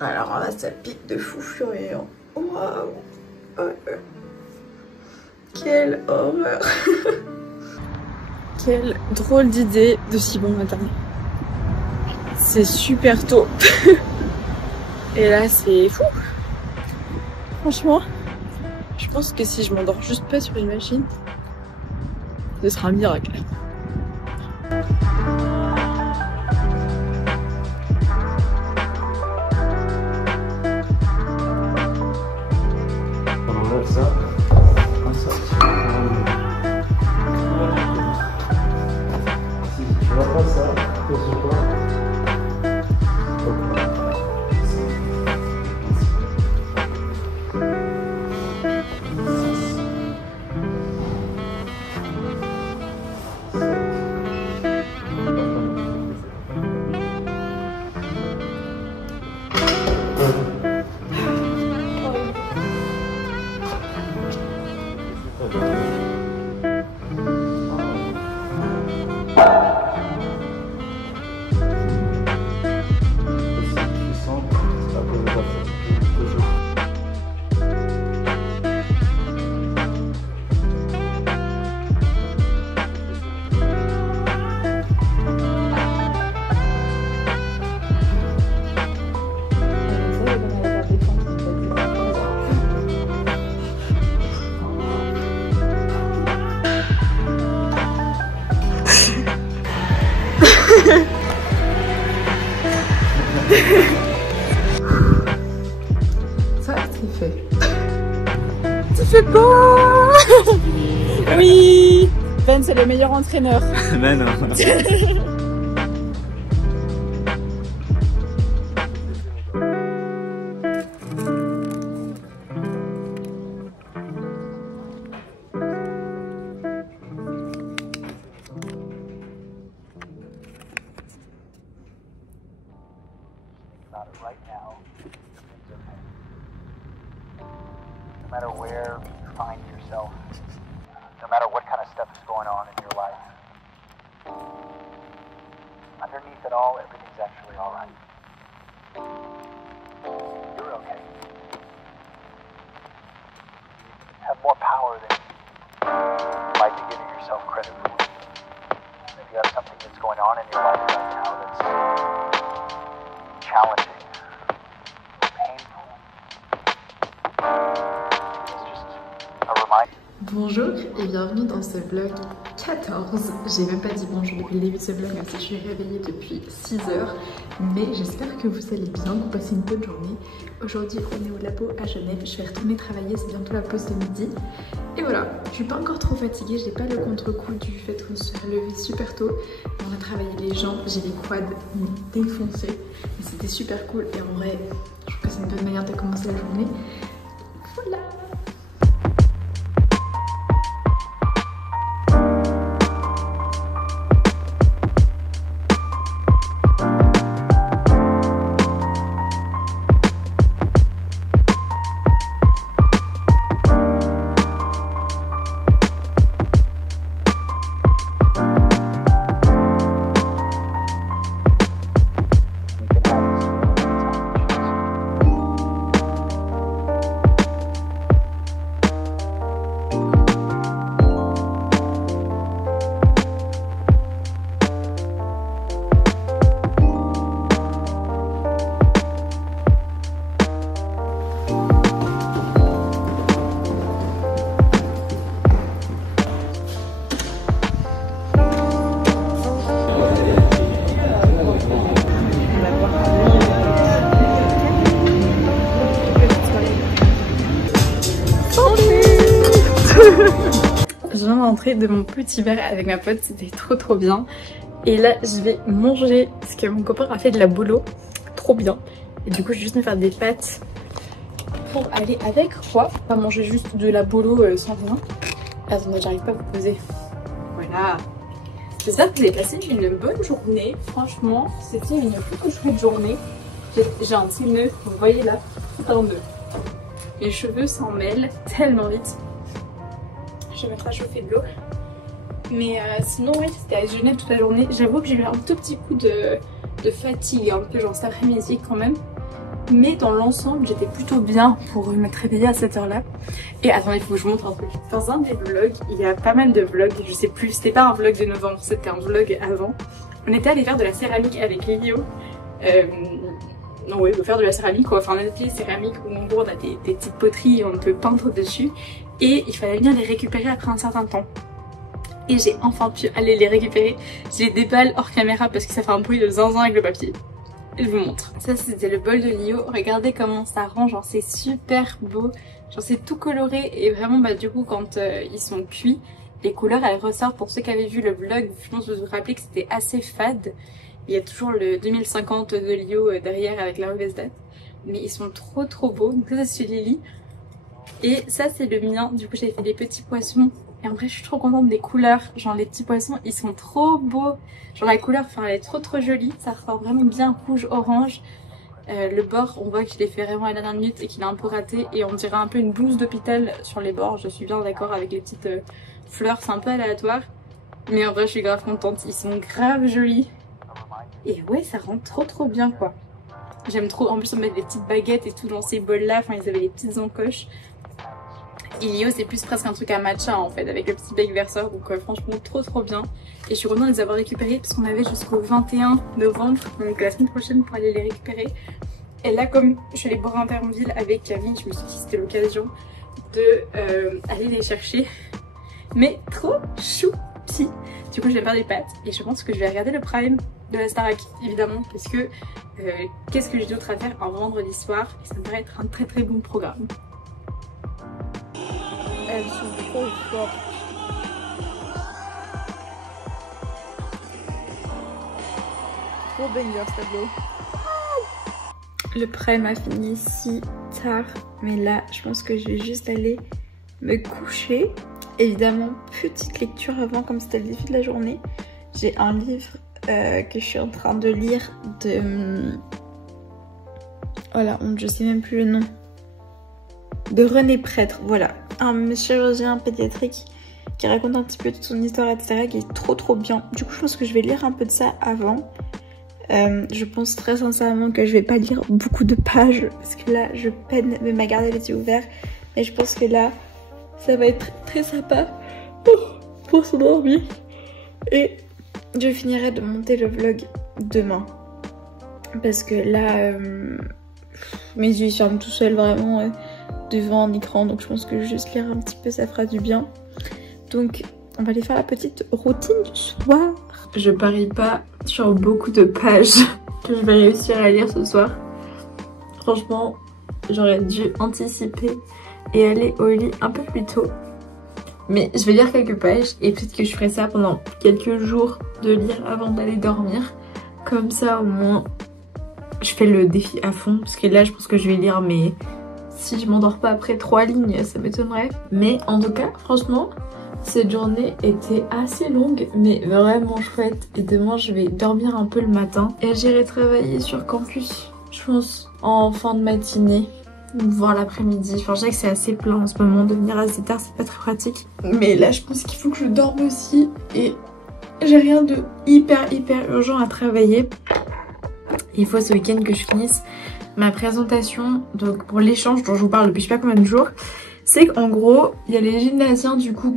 Alors là, ça pique de fou furieux. Waouh! Quelle horreur! Quelle drôle d'idée de si bon matin. C'est super tôt. Et là, c'est fou. Franchement, je pense que si je m'endors juste pas sur une machine, ce sera un miracle. Ça, c'est fait. Tu fais pas. Oui. Ben, c'est le meilleur entraîneur. Mais non. Right now, everything's okay. No matter where you find yourself, no matter what kind of stuff is going on in your life, underneath it all, everything's actually all right. You're okay. You have more power than you might be giving yourself credit for. If you have something that's going on in your life right now that's challenging, bonjour et bienvenue dans ce vlog 14. J'ai même pas dit bonjour depuis le début de ce vlog, même si je suis réveillée depuis 6 heures. Mais j'espère que vous allez bien, que vous passez une bonne journée. Aujourd'hui on est au labo à Genève, je vais retourner travailler, c'est bientôt la pause de midi. Et voilà, je suis pas encore trop fatiguée, j'ai pas le contre-coup du fait qu'on se soit levé super tôt. On a travaillé les jambes, j'ai les quads défoncés. Mais c'était super cool et en vrai, je trouve que c'est une bonne manière de commencer la journée. Voilà. Je viens d'entrer de mon petit verre avec ma pote, c'était trop bien. Et là je vais manger parce que mon copain a fait de la bolo, trop bien. Et du coup je vais juste me faire des pâtes pour aller avec quoi. Pas manger juste de la bolo sans rien. Attendez, j'arrive pas à vous poser. Voilà. J'espère que vous avez passé une bonne journée. Franchement, c'était une plutôt chouette journée. J'ai un petit nœud, vous voyez là, tout un nœud. Mes cheveux s'en mêlent tellement vite. je vais mettre à chauffer de l'eau. Mais sinon oui, c'était à Genève toute la journée. J'avoue que j'ai eu un tout petit coup de fatigue, un peu genre cet après-midi quand même. Mais dans l'ensemble, j'étais plutôt bien pour m'être réveillée à cette heure-là. Et attendez, il faut que je vous montre un truc. Dans un des vlogs, il y a pas mal de vlogs, je sais plus, c'était pas un vlog de novembre, c'était un vlog avant. On était allé faire de la céramique avec Lilio. Non, ouais, faire de la céramique quoi. Enfin, on a des atelier céramique où en gros on a des petites poteries et on peut peindre dessus. Et il fallait venir les récupérer après un certain temps. Et j'ai enfin pu aller les récupérer. Je les déballe hors caméra parce que ça fait un bruit de zinzin avec le papier. Et je vous montre. Ça c'était le bol de Lio. Regardez comment ça rend, genre c'est super beau. Genre c'est tout coloré et vraiment bah du coup quand ils sont cuits, les couleurs elles ressortent. Pour ceux qui avaient vu le vlog, je pense que vous vous rappelez que c'était assez fade. Il y a toujours le 2050 de Lio derrière avec la mauvaise date. Mais ils sont trop beaux. Donc ça c'est celui Lily. Et ça c'est le mien. Du coup j'ai fait des petits poissons. Et en vrai je suis trop contente des couleurs. Genre les petits poissons ils sont trop beaux. Genre la couleur enfin, elle est trop jolie. Ça ressort vraiment bien rouge orange. Le bord on voit que je l'ai fait vraiment à la dernière minute et qu'il est un peu raté. Et on dirait un peu une blouse d'hôpital sur les bords. Je suis bien d'accord avec les petites fleurs. C'est un peu aléatoire. Mais en vrai je suis grave contente. Ils sont grave jolis. Et ouais ça rend trop bien quoi. J'aime trop, en plus on met des petites baguettes et tout dans ces bols là, enfin ils avaient les petites encoches. Ilio c'est plus presque un truc à matcha en fait avec le petit bec verseur, donc franchement trop bien. Et je suis contente de les avoir récupérés parce qu'on avait jusqu'au 21 novembre, donc la semaine prochaine pour aller les récupérer. Et là comme je suis allée boire un verre en ville avec Camille, je me suis dit que c'était l'occasion de aller les chercher. Mais trop choupi. Du coup je vais faire des pâtes et je pense que je vais regarder le prime de la Starac évidemment parce que qu'est-ce que j'ai d'autre à faire un vendredi soir et ça me paraît être un très bon programme. Elles sont trop fortes. Trop banger ce tableau. Le prime a fini si tard mais là je pense que je vais juste aller me coucher. Évidemment petite lecture avant comme c'était le défi de la journée. J'ai un livre que je suis en train de lire de... Voilà, je sais même plus le nom. De René Prêtre, voilà. Un chirurgien pédiatrique qui raconte un petit peu toute son histoire, etc. qui est trop bien. Du coup, je pense que je vais lire un peu de ça avant. Je pense très sincèrement que je vais pas lire beaucoup de pages parce que là, je peine même à garder les yeux ouverts. Mais je pense que là, ça va être très sympa pour s'endormir. Et je finirai de monter le vlog demain. Parce que là, mes yeux ils ferment tout seuls vraiment devant un écran. Donc je pense que juste lire un petit peu ça fera du bien. Donc on va aller faire la petite routine du soir. Je parie pas sur beaucoup de pages que je vais réussir à lire ce soir. Franchement, j'aurais dû anticiper et aller au lit un peu plus tôt. Mais je vais lire quelques pages et peut-être que je ferai ça pendant quelques jours de lire avant d'aller dormir. Comme ça au moins je fais le défi à fond parce que là je pense que je vais lire mais si je m'endors pas après 3 lignes ça m'étonnerait. Mais en tout cas franchement cette journée était assez longue mais vraiment chouette et demain je vais dormir un peu le matin et j'irai travailler sur campus je pense en fin de matinée. Voire l'après-midi, enfin je sais que c'est assez plein en ce moment de venir à cette heure, c'est pas très pratique. Mais là je pense qu'il faut que je dorme aussi et j'ai rien de hyper urgent à travailler. Il faut ce week-end que je finisse ma présentation donc pour l'échange dont je vous parle depuis je sais pas combien de jours. C'est qu'en gros il y a les gymnasiens du coup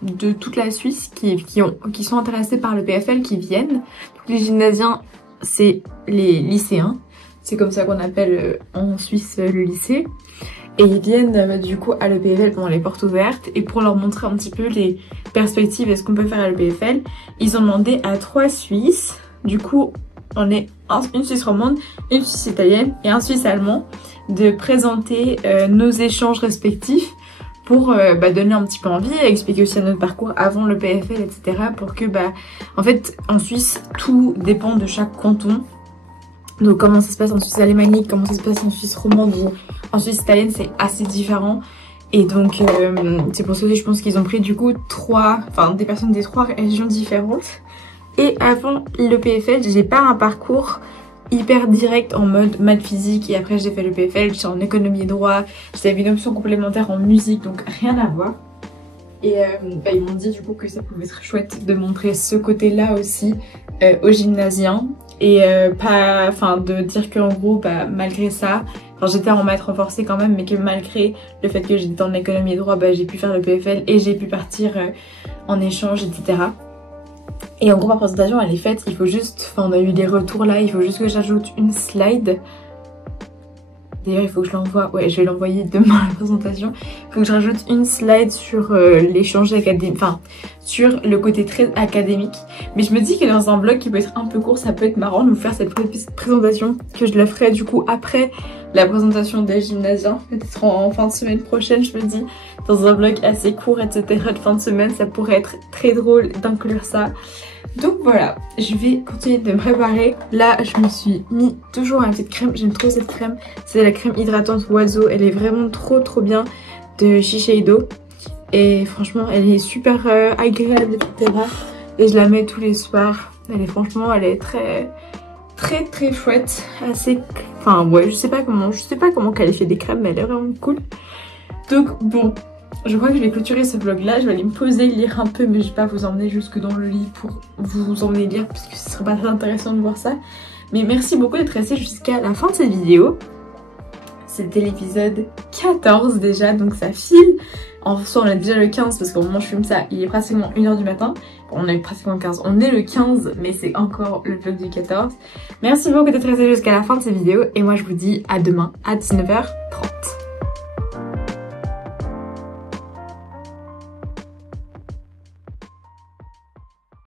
de toute la Suisse qui sont intéressés par le PFL qui viennent. Donc, les gymnasiens c'est les lycéens. C'est comme ça qu'on appelle en Suisse le lycée. Et ils viennent du coup à l'EPFL pendant les portes ouvertes. Et pour leur montrer un petit peu les perspectives et ce qu'on peut faire à l'EPFL, ils ont demandé à 3 Suisses. Du coup, on est une Suisse romande, une Suisse italienne et un Suisse allemand. De présenter nos échanges respectifs pour donner un petit peu envie, expliquer aussi notre parcours avant le PFL, etc. Pour que, en fait, en Suisse, tout dépend de chaque canton. Donc comment ça se passe en Suisse alémanique, comment ça se passe en Suisse romande ou en Suisse italienne, c'est assez différent. Et donc c'est pour ça que je pense qu'ils ont pris du coup des personnes des 3 régions différentes. Et avant le PFL, j'ai pas un parcours hyper direct en mode maths physique et après j'ai fait le PFL, j'étais en économie et droit, j'avais une option complémentaire en musique donc rien à voir. Et ils m'ont dit du coup que ça pouvait être chouette de montrer ce côté-là aussi aux gymnasiens. Et de dire qu'en gros, malgré ça, j'étais en maths renforcée quand même, mais que malgré le fait que j'étais en économie et droit, j'ai pu faire le PFL et j'ai pu partir en échange, etc. Et en gros, ma présentation, elle est faite. Il faut juste, on a eu des retours là, il faut juste que j'ajoute une slide. D'ailleurs, il faut que je l'envoie. Ouais, je vais l'envoyer demain la présentation. Il faut que je rajoute une slide sur l'échange académique, sur le côté très académique. Mais je me dis que dans un vlog qui peut être un peu court, ça peut être marrant de vous faire cette présentation, que je la ferai du coup après la présentation des gymnasiens, peut-être en fin de semaine prochaine, je me dis, dans un vlog assez court, etc. de fin de semaine, ça pourrait être très drôle d'inclure ça. Donc voilà, je vais continuer de me préparer. Là, je me suis mis toujours une petite crème. J'aime trop cette crème. C'est la crème hydratante Oiseau. Elle est vraiment trop bien de Shiseido. Et franchement, elle est super agréable, etc. Et je la mets tous les soirs. Elle est très chouette. Assez... je sais pas comment qualifier des crèmes, mais elle est vraiment cool. Donc bon... Je crois que je vais clôturer ce vlog là, je vais aller me poser, lire un peu, mais je vais pas vous emmener jusque dans le lit pour vous emmener lire parce que ce serait pas très intéressant de voir ça. Mais merci beaucoup d'être resté jusqu'à la fin de cette vidéo. C'était l'épisode 14 déjà, donc ça file. En soi on est déjà le 15 parce qu'au moment où je filme ça, il est pratiquement 1 h du matin. Bon, on est pratiquement le 15, on est le 15 mais c'est encore le vlog du 14. Merci beaucoup d'être resté jusqu'à la fin de cette vidéo et moi je vous dis à demain à 19 h 30.